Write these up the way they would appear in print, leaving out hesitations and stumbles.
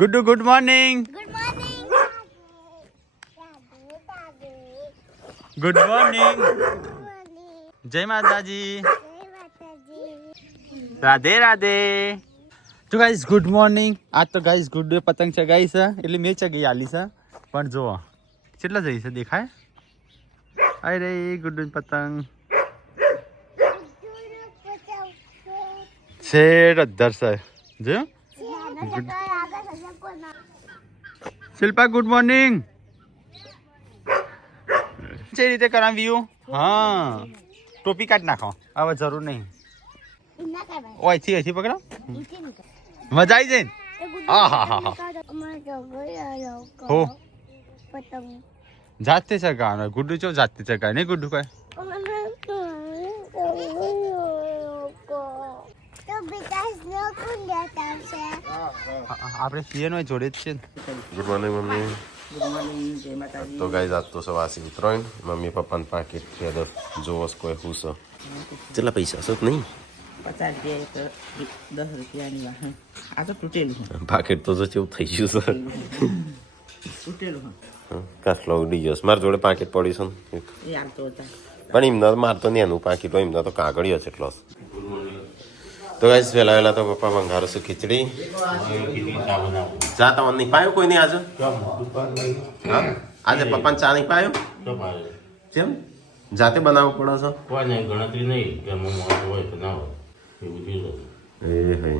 Guddu good morning. Good morning. જય માતાજી. રાધે રાધે. તો ગાઈસ ગુડ મોર્નિંગ. આજ તો ગાઈસ ગુડ્ડુ પતંગ ચગાવી છે એટલે મેં ચગી આલી છે. પણ જુઓ કેટલા જઈ છે દેખાય. અરે ગુડ્ડુ પતંગ છે અધર છે જો. Shilpa good morning. જે રીતે કરાવ્યું હા ટોપી કાઢ નાખો હવે જરૂર નહીં. ઓયથી અહીંથી પકડો મજા આવી જાય. હા હા હા હા હો જાતે ચગાવવાનો. ગુડ્ડુ ચો જાતે ચગાવે નહીં ગુડ્ડુ કઈ. આપણે છીએ નો જોડે જ છે. Good morning mummy. તો ગાઈઝ આજ તો સવાસી ઉતરાયણ. મમ્મી પપ્પાને પાકીટ છે તો જોવો કોઈ હુસ કેટલા પૈસા છે નહીં 50 રૂપિયાની આ તો તૂટેલું પાકીટ તો જેવું થઈ ગયું છે તૂટેલું કાચલો ઉડી ગયો. મારા જોડે પાકીટ પડ્યું છે ને એ આવતો હતા પણ એમના માર તો નહીં એનું પાકીટ હોય એમના તો કાગળિયો છે એટલો. તો ગાઈઝ વહેલા વહેલા તો પપ્પા બંગારો છે ખીચડી. ચા તમને નહીં પાયો કોઈ નહીં આજે. હા આજે પપ્પાને ચા નહીં પાયો કેમ જાતે બનાવવું પડે છે. કોઈ નહીં ગણતરી નહીં કે હોય કે ના હોય એવું થયું. એ હે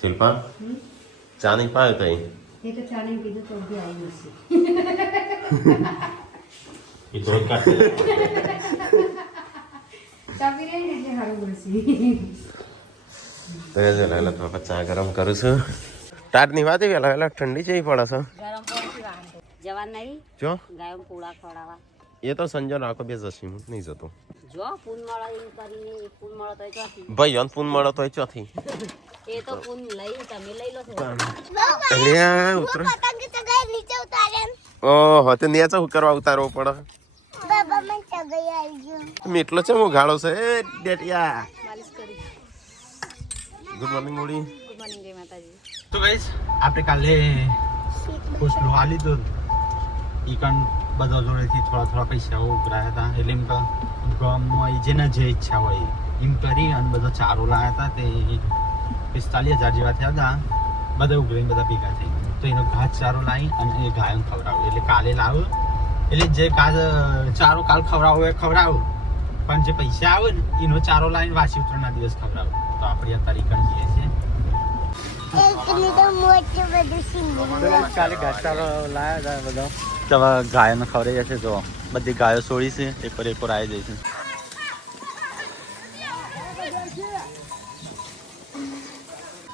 શિલ્પા ચા નહીં પાયો તો એ તો કાઢી તો વહેલા તો પપ્પા ચા ગરમ કરું છું. ટાટની વાત વહેલા વહેલા ઠંડી જેવી પડે છે. જવાન નહીં જો ગાયો પૂળા ખવડાવવા એ તો સંજય આખો બે જશી હું નહીં જતો. જો પૂન મળો એમ કરીને પૂન મળો તો ચોથી ભાઈ અન પૂન મળો તો ચોથી એ તો પૂન લઈ તમે લઈ લો છો. અલ્યા ઉતરો ઓહો તે નેચા હું કરવા ઉતારવો પડે. એટલો છે હું ગાળો છે એ ડેટિયા. ગુડ મોર્નિંગ મોડી. ગુડ મોર્નિંગ જય માતાજી. તો ગાઈસ આપણે કાલે ખુશલો આ લીધો ઈકન બધા જોડેથી થોડા થોડા પૈસા ઉઘરાયા હતા એટલે એમ કે ગામમાં જેને જે ઈચ્છા હોય એમ કરી અને બધો ચારો લાવ્યા હતા તે 45,000 જેવા થયા હતા. બધા ઉઘરીને બધા ભેગા થઈ તો એનો ઘાસ ચારો લાવી અને એ ગાયોને ખવડાવ્યો. એટલે કાલે લાવ્યો એટલે જે ઘાસ ચારો કાલ ખવડાવો એ ખવડાવું પણ જે પૈસા આવે ને એનો ચારો લાવીને વાસી ઉત્તરાયણના દિવસ ખવડાવું. તો આપણે અત્યારે કરી જઈએ છીએ. કાલે ઘાસચારો લાવ્યા હતા બધા હવે ગાયોને ખવડાવી જશે. જો બધી ગાયો છોડી છે એક પર આવી જઈ છે.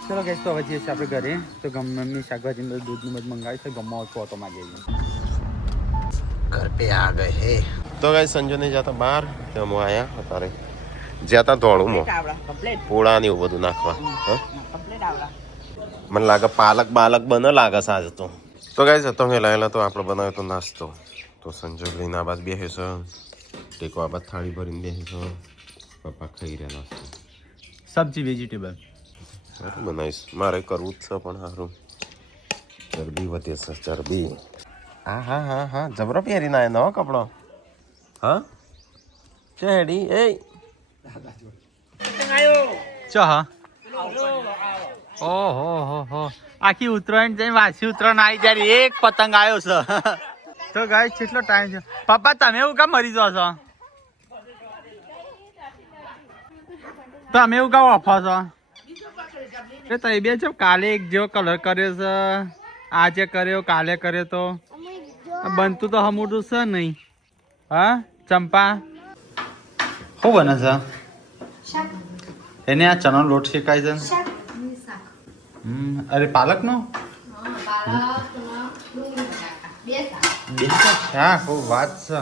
ચલો ગેસ તો હવે જઈએ છીએ આપણે ઘરે. તો ગમે શાકભાજી દૂધનું બધું મંગાવી છે ગમો ઓટોમાં જઈએ. ઘર પે આ ગયે હે. તો ગાઈસ સંજય નહીં જતા બહાર તો હું આયા અત્યારે જ્યાં ધોળું મો પોળા ને એવું બધું નાખવા. મને લાગે પાલક બાલક બને લાગે છે આજે તો. તો ગાઈસ હતો વહેલા તો આપણે બનાવ્યો તો નાસ્તો. તો સંજય લઈને આ બાદ બેસે છે ટેકો આ બાદ થાળી ભરીને બેસે છે. પપ્પા ખાઈ રહ્યા નાસ્તો. સબ્જી વેજીટેબલ સારું બનાવીશ મારે કરવું જ છે પણ સારું ચરબી વધે છે ચરબી. હા હા હા હા જબરો પહેરીને આવ્યો નવો કપડો. હા ચે હેડી એ ચો હા ઓહો હો હો આખી ઉત્તરાયણ જઈને વાસી ઉત્તરાયણ આવી ત્યારે એક પતંગ આવ્યો છે. તો ગાય કેટલો ટાઈમ છે. પપ્પા તમે એવું કામ મરી જાઓ છો. તમે એવું કામ ઓફો છો. એ તો બે છે કાલે એક જેવો કલર કર્યો છે આજે કર્યો કાલે કર્યો તો બનતું તો હમુડું છે નહીં. હા ચંપા શું બને છે એને આ ચણાનો લોટ શેકાય છે. અરે પાલક નો શાક વાત છે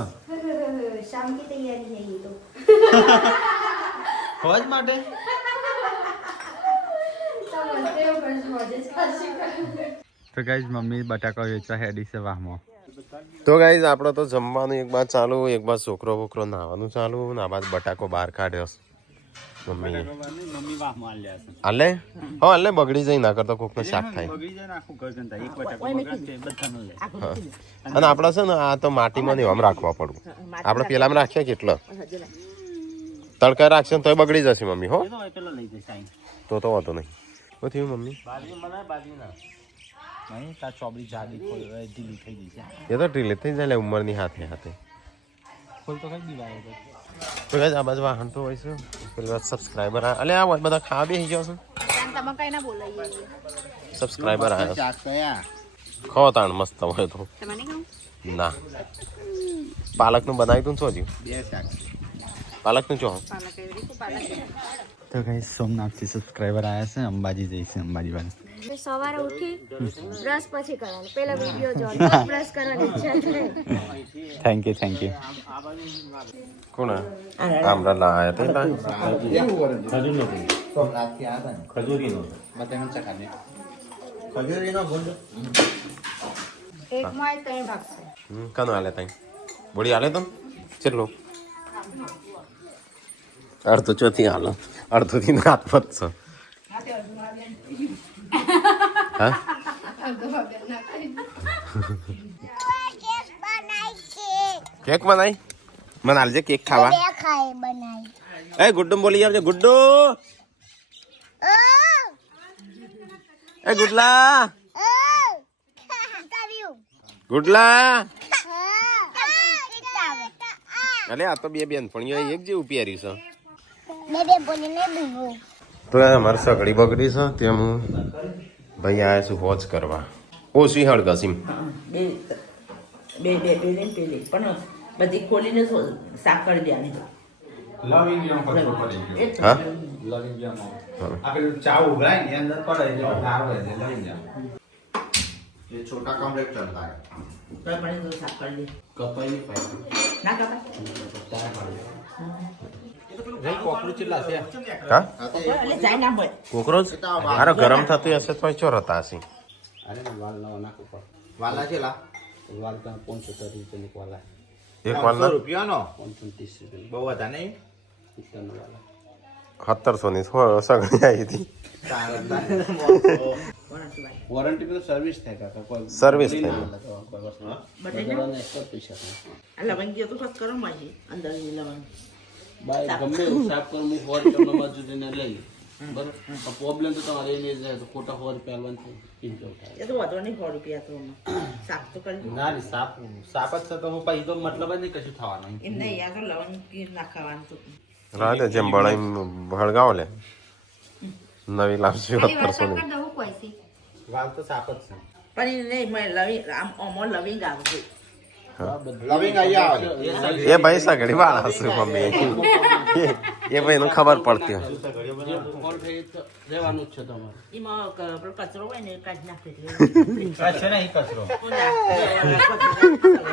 ફોજ માટે. તો ગાઈઝ મમ્મી બટાકા વેચવા હેડી છે વાહમાં. તો ગાઈઝ આપણે તો જમવાનું એક બાદ ચાલુ એક બાદ છોકરો બોકરો નાવાનું ચાલુ ને આ બાદ બટાકો બહાર કાઢ્યો મમ્મી મમ્મી વાહ માર લે છે હાલે હા હાલે બગડી જાય ના કરતો કોકને શાક થાય બગડી જાય ને આખું ઘર ગંધાય એક બટાકો બગડે બધાનો લે અને આપણે છે ને આ તો માટીમાં નહીં આમ રાખવા પડવું આપણે પેલામાં રાખીએ કેટલો તડકા રાખશે ને તોય બગડી જશે મમ્મી હો એ તો પેલો લઈ જશે આઈ તો વાંધો નહીં શું થયું મમ્મી બાજરી મને બાજરી ના નહીં તાર ચોબડી જાડી ઢીલી થઈ ગઈ છે એ તો ઢીલી થઈ જાય ઉંમરની હાથે હાથે ખોલ તો કઈ દીવાય તો ગાઈસ આ બાજુ વાહન તો હોય છે પેલા સબસ્ક્રાઇબર અલે આ હોય બધા ખાવા બેસી જાવ છું તમે કઈ ના બોલાવીએ સબસ્ક્રાઇબર આવ્યા ચાક કયા ખો તાણ મસ્ત હોય તો તમારે નહીં ખાવું ના પાલકનું બનાવી તું શું થયું બે શાક પાલકનું ચો પાલક એવી રીતે પાલક તો ગાઈસ સોમનાથથી સબસ્ક્રાઇબર આવ્યા છે અંબાજી જઈશે અંબાજી વાળા સવારે ઉઠી બ્રશ પછી કરવાનું પેલા વિડીયો જોવાનો બ્રશ કરવાની ઈચ્છા થાય થેન્ક યુ કોણ આમરા લાયા તે ખજૂરીનો એક માં ત્રણ ભાગ છે કાનો હાલે તાઈ બોડી હાલે તો કેટલું અડધો ચોથી હાલો અડધો થી હાથ વધશે હા કેક બનાવી મને હાલજે કેક ખાવા એ ગુડ્ડુ બોલી આવજે ગુડ્ડુ એ ગુડલા ગુડલા અલે આ તો બે બેન પણ એક જેવું પહેર્યું છે તો અમારે સગડી બગડી છે તેમ હું ભાઈ આવ્યા છું વોચ કરવા ઓછી હળગસીમ બે બે બે પેલી પેલી પણ બધી ખોલીને સાફ કરી દેવાની હા આ પેલું ચા ઉભરાય ને અંદર પડે એટલે ગાર હોય એટલે લઈ જાવ ये छोटा कम रेट चलता है તો પણ એ સાફ કરી દે કપાઈ નહીં પાય ના કાપા ભાઈ કોકરું ચિલ્લા છે હા એટલે જાય ના હોય કોકરોચ અરે ગરમ થતું હશે તો ચોર હતા હશે અરે વાલ નવા નાખો પર વાલા ચેલા વાલ તો 530 રૂપિયાની વાલા એક વાલ રૂપિયાનો 530 રૂપિયાની બહુ હતા નહીં પિત્તળનો વાલા 1700 ની સગડી આવી હતી વોરંટી પર સર્વિસ થાય કાકા કોઈ સર્વિસ થાય. કોઈ વસ્તુ બધાને? બધાને એક્સ્ટ્રા પૈસા થાય આ લવંગીઓ તો ફક્ત કરો માં અંદર લવંગ બાય ગમે એવું સાફ કરું હું 100 રૂપિયા મજૂરીને લઈ બરાબર પ્રોબ્લેમ તો તમારે એ નહીં જાય તો ખોટા 100 રૂપિયા આલવાનું થાય કિંમતો થાય એ તો વધુ નહીં 100 રૂપિયા તો સાફ તો કરી દો ના રે સાપ જ છે તો હું પછી તો મતલબ જ નહીં કશું થવાનું એમ નહીં આ તો લવંગ નાખવાનું તો રાતે જેમ બળાઈ ભળગાવો લે નવી લાવશું 1700 ની દવું કોઈ છે વાલ તો સાપ જ છે પણ એ નહીં મેં લવિંગ આમ ઓમો લવિંગ આવશે લવિંગ અહીંયા આવે એ ભાઈ સગડી વાળા હશે મમ્મી એ ભાઈ નું ખબર પડતી હોય ફોન થઈ તો રહેવાનું જ છે તમારે એમાં પેલો કચરો હોય ને એ કાઢી નાખે એટલે છે ને અહીં કચરો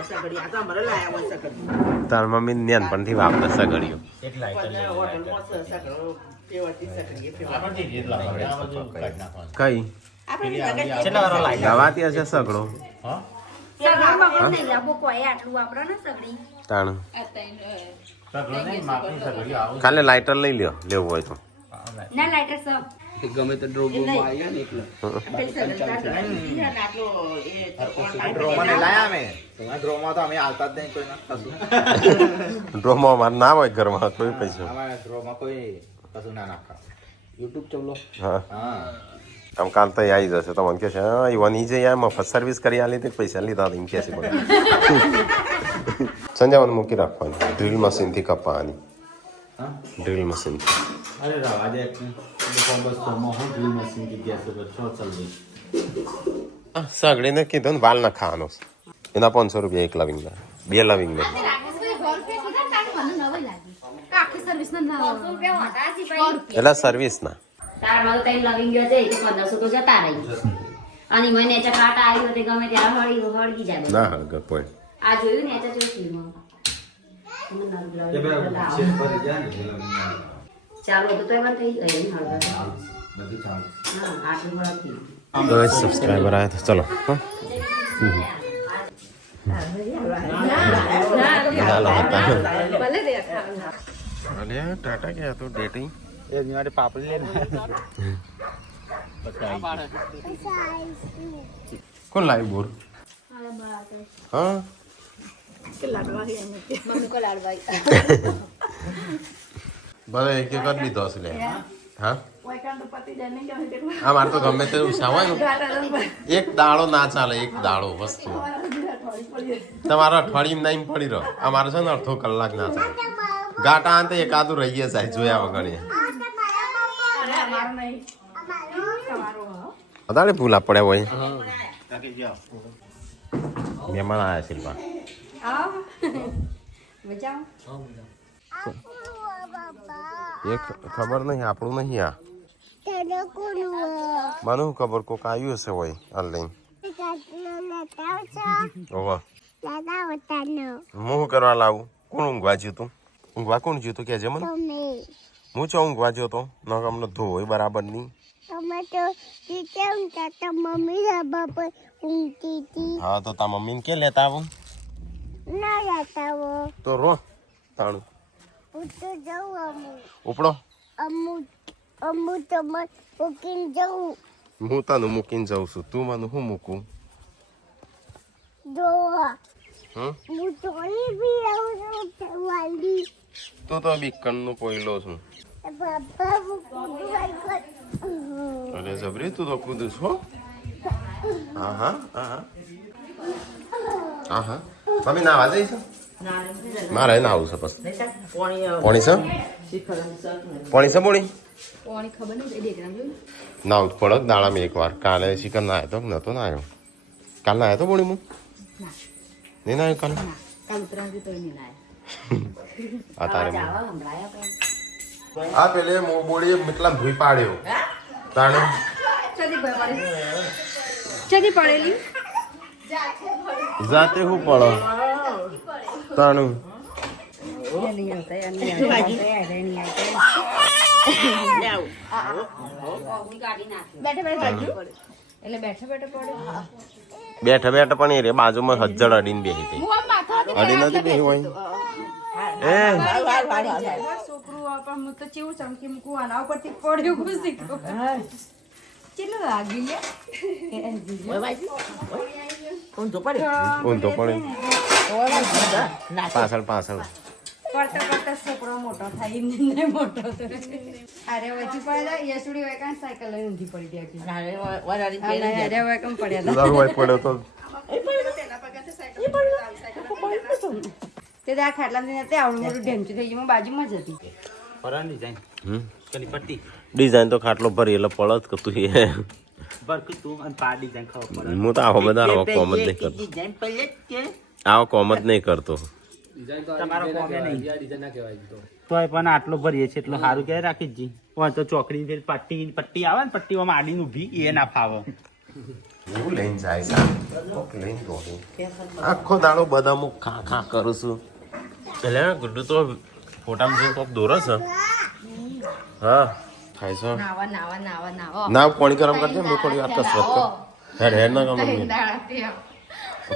સગડી આ તો અમારે લાયા હોય સગડી તાર મમ્મી ન્યાન પણ થી વાપરે સગડીઓ એક લાઈટર હોટલમાં સગડો પેવડતી સગડી એ પેવડતી. કઈ આપણે કેટલા વાળો લાઈટર દવાતી હશે સગડો સગડી મગજ નહીં લાવો કોઈ આટલું વાપરો ને સગડી તાણ સગડો નહીં માપની સગડી આવું કાલે લાઇટર લઈ લ્યો લેવું હોય તો ના લાઈટર સબ ગમે તે ડ્રોગોમાં આવી ગયા ને એટલે પેલી સગડી તાર બીજા ને આટલો એ ડ્રોમાં ને લાયા અમે ડ્રોમાં તો અમે આવતા જ નહીં કોઈ ના ડ્રોમાં મારે ના હોય ઘરમાં કોઈ પૈસા અમારા ડ્રોમાં કોઈ કશું ના નાખા યુટ્યુબ ચલો હા હા આમ કાલ તો આવી જશે તો મને કહે છે હા ઈવન જે યાર મફત સર્વિસ કરી આલી તે પૈસા લીધા હતા એમ કહે છે સંજાવાનું મૂકી રાખવાનું ડ્રીલ મશીનથી કપાવાની ડ્રીલ મશીન અરે રાવા દે બસ તો હું ડ્રીલ મશીન की गैस पर छो चल गई સગડીને કીધું ને વાલ ના ખાવાનો એના 500 રૂપિયા એક લવિંગ ના બે લવિંગ ને આખી સર્વિસ ના એટલે સર્વિસ ના તારમાં તો તઈ લવિંગ ગયો છે તો 1500 તો જતા રહી અને મને એચા કાટા આવ્યો તે ગમે ત્યારે હળગી જાય ના હળગે કોઈ આ જોયું ને એચા જોયું ફિલ્મમાં ચાલો તો એમાં થઈ ગઈ ને હળગર હા આટલું હળગી તો સબસ્ક્રાઇબર આયા તો ચલો હા ભલે દે અલે ટાટા ક્યાં તો ડેટિંગ એ મારે પાપડી લે કોણ લાવ્યું બોર હા મમ્મી કો લાડવાઈ બધા એક એક જ લીધો હશે લે હા આ મારે તો ગમે તે ઉછાવવાનું એક દાડો ના ચાલે એક દાડો વસ્તુ તમારો અઠવાડિયું નહીં પડી રહ્યો આ મારે છે ને અડધો કલાક ના ચાલે ગાટા અંતે એકાદું રહીએ સાહેબ જોયા વગર વધારે ભૂલા પડ્યા હોય મહેમાન આવ્યા શિલ્પા એ ખબર નહીં આપણું નહીં આ મને શું ખબર કોક આવ્યું હશે હોય ઓનલાઈન ઓહો હું શું કરવા લાવું કોણ ઊંઘવા જ્યું તું ઊંઘવા કોણ જ્યું તું કહેજે મને હું ચો ઊંઘવા જ્યો તો ન અમને ધોય બરાબર નહીં હા તો તા મમ્મીને કે લેતા આવું તો રો તાણું ઉપડો હું તને મૂકીને જાઉં છું તું મને શું મૂકું તું તો બીકણ નું પોયલો છું અરે જબરી તું તો કૂદું છો હા હા હા હા હા મમ્મી નાવા જઈશ મારે નાવું છે બસ પોણી છે પોણી છે બોણી નાવું પડક દાડામાં એક વાર કાલે ચિકન ના આવ્યો તો નતો ના આવ્યો કાલ ના આવ્યો તો બોણી હું નહીં ના આવ્યો કાલે તારે આ પેલે બોળી એટલા ધોઈ પાડ્યો તાણે ચડી પડેલી જાતે હું પડો તાણું બેઠા બેઠા પણ એ રે બાજુમાં હજ્જડ અડીને બેસી હતી અડી નથી બેસી હોય એ છોકરું તો ચેવું ચમકી મૂકું આના ઉપરથી પડ્યું ઘૂસી કેટલું લાગી ઊંધો પડે ઊંધો પડે પાછળ પાછળ પડતા પડતા છોકરો મોટો થાય ને મોટો અરે વચ્ચે પડ્યા યસુડી હોય કાં સાયકલ લઈને ઊંધી પડી ગયા અરે હોય કેમ પડ્યા પડ્યો તો તે આ ખાટલા તે આવડું મોટું ઢેમચું થઈ ગયું બાજુમાં જ હતી ફરાની ડિઝાઇન કલી પટ્ટી ડિઝાઇન તો ખાટલો ભરી એટલે પડત કે તું એ બરકું તું અને પા ડિઝાઇન ખબર પડે હું તો આવો બધા આવો કોમ જ નહીં કરતો આવો કોમ જ નહીં કરતો તમારો કોમે નહીં તોય પણ આટલો ભરીએ છે એટલું સારું ક્યારે રાખી જ જી હોય તો ચોકડી ફેર પટ્ટી આવે ને પટ્ટીમાં આડીને ઊભી એ ના ફાવે એવું લઈને જાય કોક લઈને દોડું આખો દાડો બધા હું ખા ખા કરું છું એટલે ગુડ્ડુ તો ફોટામાં જોઈને કોક દોરે છે હા ખાય છો નાવા નાવા નાવા નાવા ના પાણી ગરમ કરજે હું થોડી વાર કસરત કર હેડ હેડ ના ગમે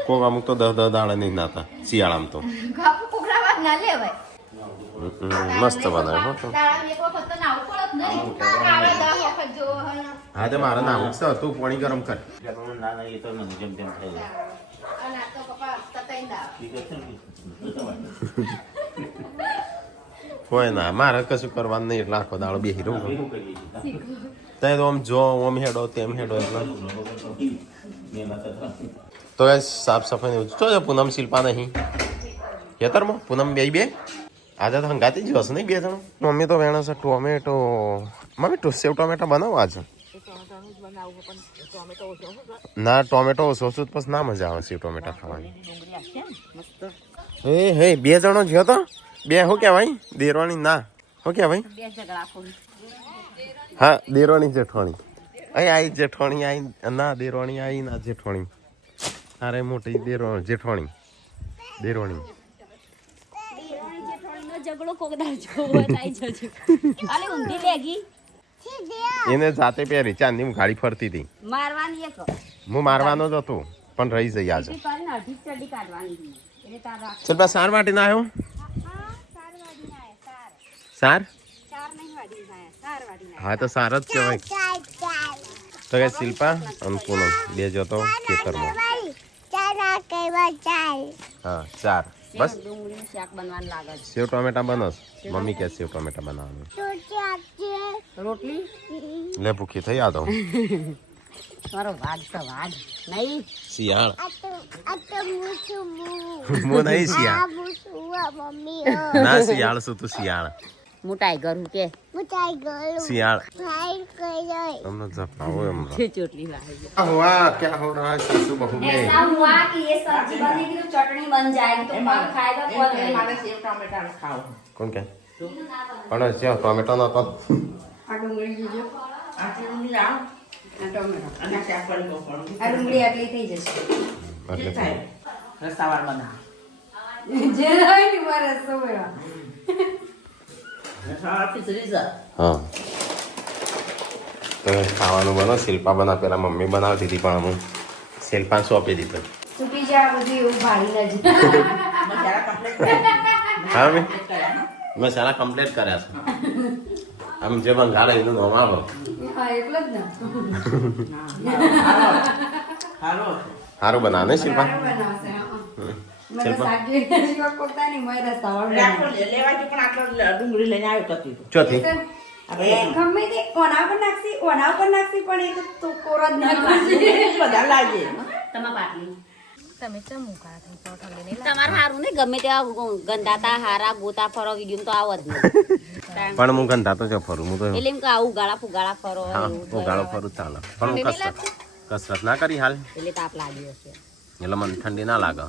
કોક અમુક તો 10 દાડા નહીં નાતા શિયાળામાં તો ના લેવાય મસ્ત બનાવે હો તો હા તો મારે નાવું છે તું પાણી ગરમ કર ના ના એ તો મને જેમ તેમ થઈ જાય હોય ના મારે કશું કરવાનું નહીં એટલે આખો દાડો બેસી રહું ત્યાં તો આમ જો આમ હેડો તેમ હેડો એટલે તો સાફ સફાઈ એવું જો પૂનમ શિલ્પા નહીં ખેતરમાં પૂનમ બે આજે તો હંગાતી જ હશે નહીં બે જણ મમ્મી તો વેણે છે ટોમેટો મમ્મી સેવ ટોમેટો બનાવો આજે ના ટોમેટો ઓછો ઓછું પછી ના મજા આવે સેવ ટોમેટા ખાવાની હે બે જણો જ્યો તો બે શું કહેવાય દેરવાણી ના શું કહેવાય હા દેરવાણી જેઠવાણી અહીં આવી જેઠવાણી આવી ના દેરવાણી આવી ના જેઠવાણી અરે મોટી જેઠવાણી દેરવાણી ઝઘડો કોકદાર જોવો થાય જજો આલે ઊંધી બેગી એને જાતે પહેરી ચાંદની ગાડી ફરતી હતી મારવાની એક હું મારવાનો જ હતો પણ રહી જઈ આજે પાડીને અઢી ચડી કાઢવાની એટલે તારા ચાલ બસ સાર વાટીને આવ્યો સાર ચાર નહીં વાડી થાય ચાર વાડી હા તો સાર જ કહેવાય. તો કે શિલ્પા અને પૂનમ બે જતો ખેતરમાં. હા 4 બસ. ડુંગળીનું શાક બનવાનું લાગે છે. સેવ ટોમેટા બનસ. મમ્મી કે સેવ ટોમેટા બનાવવાનું. રોટલી લે ભૂખી થઈ આ તો. મારો વાઘ છે વાઘ નહીં શિયાળ હું નહીં શિયાળ ના શિયાળ શું તું શિયાળ હું ટાઈગર હું કે શિયાળ તમને જપાવો એમ ચોટલી વાળી વાહ ક્યાં હો રહા સાસુ બહુ में ऐसा हुआ कि ये सब्जी बनेगी तो चटनी बन जाएगी तो कौन खाएगा कौन नहीं મારે સેવ ટામેટા ખાવ કોણ કે પણ છે ટોમેટો નતો આ ડુંગળી જોજો આ ચીની લાવ આ ટોમેટો અને શાક કરી દો પણ આ ડુંગળી આટલી થઈ જશે એટલે થાય રસાવાળ બના જે હોય ને મારે રસો એવા રસાવાળ ખીચડી છે હા તો ખાવાનું બનો શિલ્પા બના પેલા મમ્મી બનાવતી હતી પણ હું શિલ્પા સોંપી દીધું છૂટી જાય બધું એવું ભારી જ મસાલા કમ્પ્લીટ હા મેં મસાલા કમ્પ્લીટ કર્યા છે આમ જે બંગાળ એનું નામ આવો હા એટલે જ ને હાલો સારું બનાવે ને શિલ્પા બનાવશે મને શિલ્પા શાક જેવા પોતાની મેં રસાવાળ રાખો લેવાથી પણ આટલો ડુંગળી લઈને આવ્યો તો તીધું ચોથી ગમે તે ઓના પર નાખશી પણ એ તો કોરો જ નાખશે બધા લાગે તમારા પાટલી તમે ચમ મુકા થઈ તો ઠંડી નહીં તમારે સારું નહીં ગમે તેવા ગંદાતા હારા ગોતા ફરો વિડીયો તો આવો જ નહીં પણ હું ગંધા તો જો ફરું હું તો એટલે એમ કે આવું ગાળા ફુગાળા ફરો હા એવું હું ગાળો ફરું ચાલે પણ હું કસરત ના કરી હાલ એટલે તાપ લાગ્યો છે એટલે મને ઠંડી ના લાગે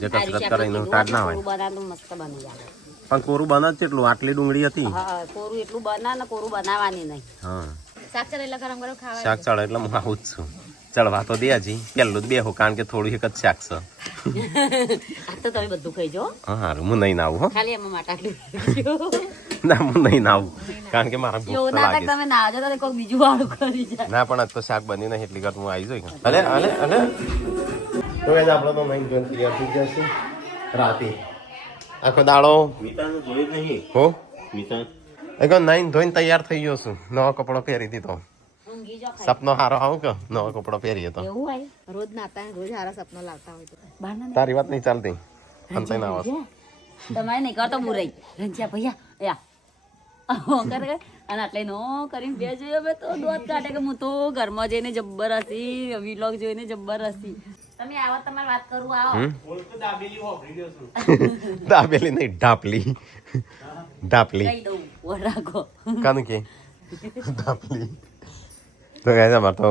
જે તારી કસરત શાક કરે એનું તાજ ના હોય બનાવતું મસ્ત બની જાય પણ કોરું બને જ એટલું આટલી ડુંગળી હતી હા કોરું એટલું બના ને કોરું બનાવવાની નહીં હા શાક ચરેલા ગરમ ગરમ ખાવા શાક ચડે એટલે હું આવું જ છું ચડવા તો દે હજી પેલું જ બેહું કારણ કે થોડું એક જ શાક છે આ તો તમે બધું ખાઈ જો હા હારું હું નહીં નાવું હો ખાલી એમાં માટે આટલું ના હું નહીં નાવું કારણ કે મારા ભૂખ એવું તો ના લાગે તમે ના જો તો કોઈ બીજું વાળું કરી જાય ના પણ આજ તો શાક બની નહીં એટલી ઘર હું આવી જોઈ અલે અલે અલે તો એ આપણે તો નહીં જોઈને તૈયાર થઈ જશે રાતે આખો દાડો હો એક નાઈન ધોઈને તૈયાર થઈ ગયો છું નવો કપડો પહેરી દીધો ઊંઘી જો સપનો હારો આવું કે નવો કપડો પહેરીએ તો એવું હોય રોજ નાતા રોજ હારા સપનો લાવતા હોય તો બહારના તારી વાત નહીં ચાલતી અંતે ના આવત તમારે નહીં કરતો બુરાઈ રંજ્યા ભૈયા યા કરે અને આટલે નો કરીને બે જોઈએ હવે તો દોત કાઢે કે હું તો ઘરમાં જઈને જબ્બર હસી વ્લોગ જોઈને જબ્બર હસી તમે આવો તમારે વાત કરું આવો દાબેલી નહીં ઢાપલી ઢાપલી કહી દઉં ઓર રાખો કાનું કે ઢાપલી તો કહે છે અમારે તો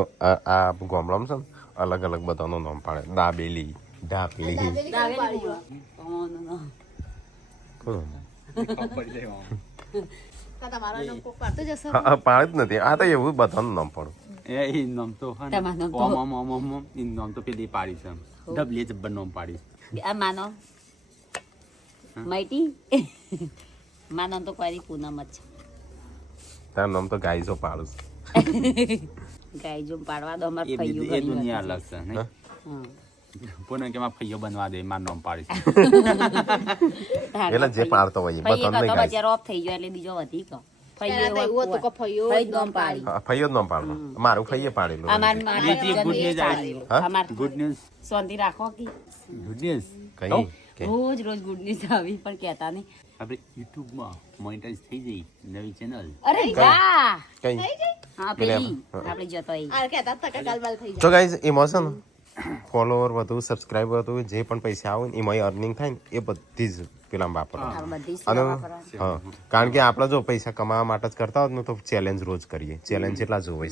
આ ગામડામાં છે ને અલગ અલગ બધાનું નામ પાડે દાબેલી ઢાપલી તમારો નામ કોક પાડતો જશે હા પાડે જ નથી આ તો એવું બધાનું નામ પાડું એ નામ તો તમારું નામ તો? નામ તો પેલી પાડી છે ડબલી જબ્બર નામ પાડી આ માનો માઈટી માનો તો કોઈ પૂનમ જ તારું નામ તો ગાઈઝો પાડું છે ગાય જો પાડવા દો અમાર એ ફૈયું એ દુનિયા અલગ છે નહીં હા? પૂનમ કે માં ફૈયો બનવા દે મારું નામ પાડી છે એટલે જે પાડતો હોય એ બધાનું નહીં ગાઈઝ બચારો ઓફ થઈ ગયો એટલે બીજો વધી ગયો પહેલા તો એવું હતું કે ફૈયો ફઈ દોમ પાડી હા, ફૈયો જ નામ પાડવા મારું ફૈયે પાડેલું અમાર એ good news આવી. અમાર ગુડ ન્યૂઝ શાંતિ રાખો કે ગુડ ન્યૂઝ કઈ કે રોજ રોજ ગુડ ન્યૂઝ આવી પણ કહેતા નહીં આપણે યુટ્યુબમાં મોનેટાઈઝ થઈ જઈ નવી ચેનલ અરે વાહ કઈ હા પેલી આપણે જતો અહીં આ કહેતા હતા કે કાલબાલ થઈ તો ગાઈઝ એમાં છે ને ફોલોવર વધુ સબસ્ક્રાઈબર વધુ જે પણ પૈસા આવે ને એમાં અર્નિંગ થાય ને એ બધી જ પેલા વાપરવા જાય બધી અને સેવા કરવા. હા કારણ કે આપણે જો પૈસા કમાવા માટે જ કરતા હોત ને તો ચેલેન્જ રોજ કરીએ ચેલેન્જ એટલા જોવે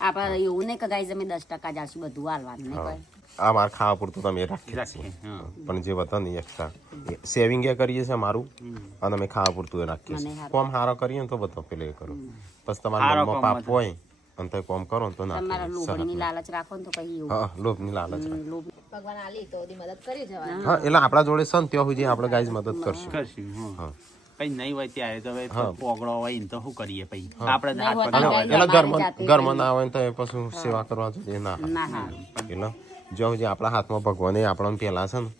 આપણે એવું નહીં કે ગાઈઝ અમે 10% જ આવશું બધું હાલવાનું નહીં કોઈ આ મારા ખાવા પૂરતું તમે રાખીએ છીએ પણ જે હતા ને એક્સ્ટ્રા સેવિંગ એ કરીએ છીએ મારું અને અમે ખાવા પૂરતું એ રાખીએ મને છીએ હારું. કોમ હારો કરીએ ને તો બધો પેલે એ કરું પછી તમારા મનમાં પાપ હોય અને તો કોમ કરો ને તો ના તમારા થાય. લોભણીની લાલચ રાખો ને તો પછી એવું હા લોભની લાલચ રાખ. લોભ ભગવાન આલી તો બધી મદદ કરી જવાની હા એટલે આપણા જોડે છે ને ત્યાં સુધી આપણે ગાઈઝ મદદ કરશું કરશું હા. હા કઈ નહીં હોય ત્યારે તો હવે હા. પોગળો હોય ને તો શું કરીએ પછી આપણે જ હાથ નહીં પકડી હોય એટલે અમારી ઘરમાં જાતે ઘરમાં ના આવે ને તો એ પછી સેવા કરવા જોઈએ ના હારું. ના હા એટલે જ્યાં સુધી આપણા હાથમાં ભગવાને આપણને પેલા છે ને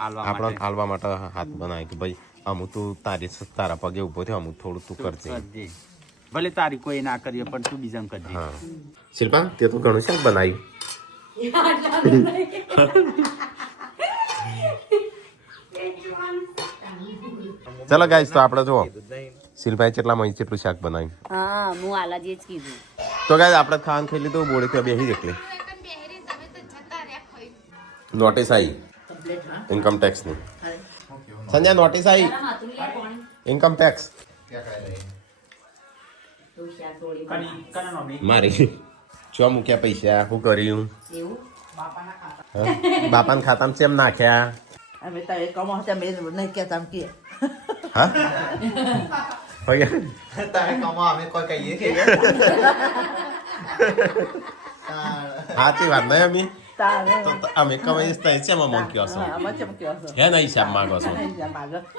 હાલવા આપણને માટે હાલવા માટે હાથ બનાવે કે ભાઈ અમુક તું તારા પગે ઊભો થયો અમુક થોડું તું કરજે કરજે ભલે તારી કોઈ ના કરીએ પણ તું બીજાને કરજે હા શિલ્પા તે તો ઘણું શાક બનાવ્યું ચલો ગાઈસ તો આપણે જુઓ શિલ્પાએ કેટલું શાક બનાવ્યું હા હું આલાજીએ જ કીધું તો ગાઈસ આપણે ખાવાનું ખાઈ લીધું બોડી તો બેહી એકલી નોટિસ આવી ઇન્કમ ટેક્સ ની સંજય નોટિસ આવી તારા માથું લે પાણી ઇન્કમ ટેક્સ તું શાક ઢોળી મારી ચો મૂક્યા પૈસા શું કર્યું એવું બાપાના ખાતામાં ચેમ નાખ્યા અમે તારે કમાતા મેં નહીં કહેતા કે હા તારે કમા અમે કોઈ કહીએ કે સાચી વાત નહીં અમે તારે તો અમે કમાઈ તો શેમાં મૂક્યો છો અમે ચમક્યો છો હે નહીં હિસાબ માંગો છો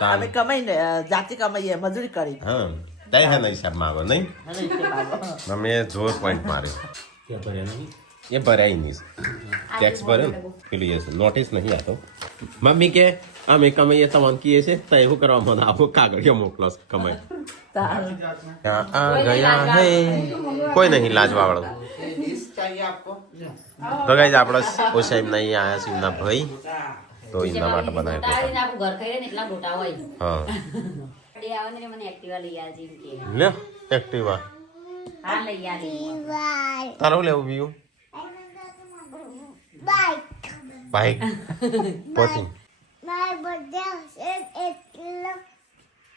અમે કમાઈને જાતે કમાઈએ મજૂરી કરી હા તઈ હે નહીં હિસાબ માંગો નહીં અમે જોર પોઈન્ટ માર્યો એ ભરાય નહીં ટેક્સ ભર્યો ને પેલું એ નોટિસ નહીં આતો મમ્મી કે અમે કમાઈએ તમને કહીએ છે તો એવું કરવા મને આવો કાગળિયો મોકલો કમાય ગયા હે કોઈ નહીં લાજવા વાળો તો ગાઈસ આપણે ઓછા એમ નહીં આયા છે એમના ભાઈ તો એમના માટે બનાવ્યો તારી નાખું ઘર ખાઈ ને એટલા મોટા હોય હા એ આવે ને મને એક્ટિવા લઈ આવજે એમ કે લે એક્ટિવા હા લઈ આવી તારું લેવું બીયું બાઈક પોતી My birthday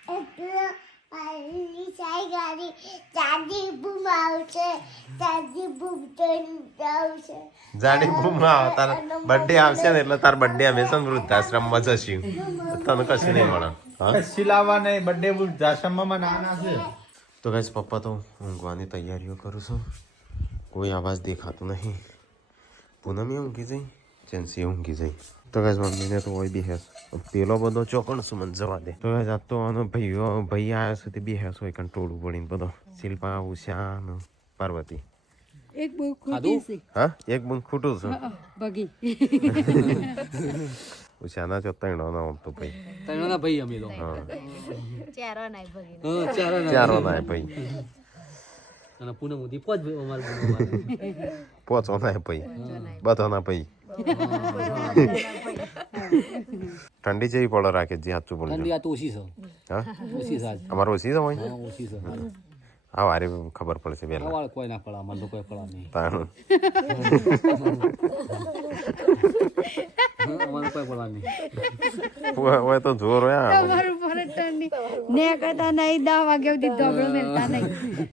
એટલો પહેલી સાઈ ગાડી દાદી બૂમ આવશે દાદી બૂમ તો આવશે જાડી બૂમમાં તાર બર્થડે આવશે ને એટલે તાર બર્થડે હંમેશા વૃદ્ધાશ્રમમાં જશું તને કશું નહીં મળે હા સિલાવા નહીં બર્થડે વૃદ્ધાશ્રમમાં ના છે તો ગાઈસ પપ્પા તો ઊંઘવાની તૈયારીઓ કરું છું કોઈ અવાજ દેખાતો નહીં પૂનમી ઊંઘી જઈ જેન્સી ઊંઘી જઈ તો ગાઈસ મમ્મીને તો હોય બી હેસ પેલો બધો ચોકણ સુમન જવા દે તો ગાઈસ આ તો આનો ભાઈ આવ્યા છે તે બી હેસ હોય કંટ્રોલ પડીને બધો શિલ્પા ઉષા પાર્વતી એક બહુ ખોટી છે હા એક બંધ ખૂટું છે બગી ઉષાના ચો તૈણો ના આમ તો ભાઈ તૈણોના ભાઈ અમે તો હા ચારો નાય બગી ચારો ના ભાઈ અને પૂનમ સુધી પહોંચ ભાઈ અમારે પોચો ના ભાઈ બધો ના ભાઈ ઠંડી જેવી પડો રાખે જે સાચું બોલજો ઠંડી આ તો ઓછી છે હા ઓછી છે આજ અમારો ઓછી છે હોય હા ઓછી છે હા વારે ખબર પડશે પહેલા સવારે કોઈ ના પડા મને તો કોઈ પડા નહીં તાણું અમારે કોઈ પડા નહીં હોય તો જોર હોય તમારું પર ઠંડી ને કરતા નહીં 10 વાગ્યા સુધી દોગડો મેલતા નહીં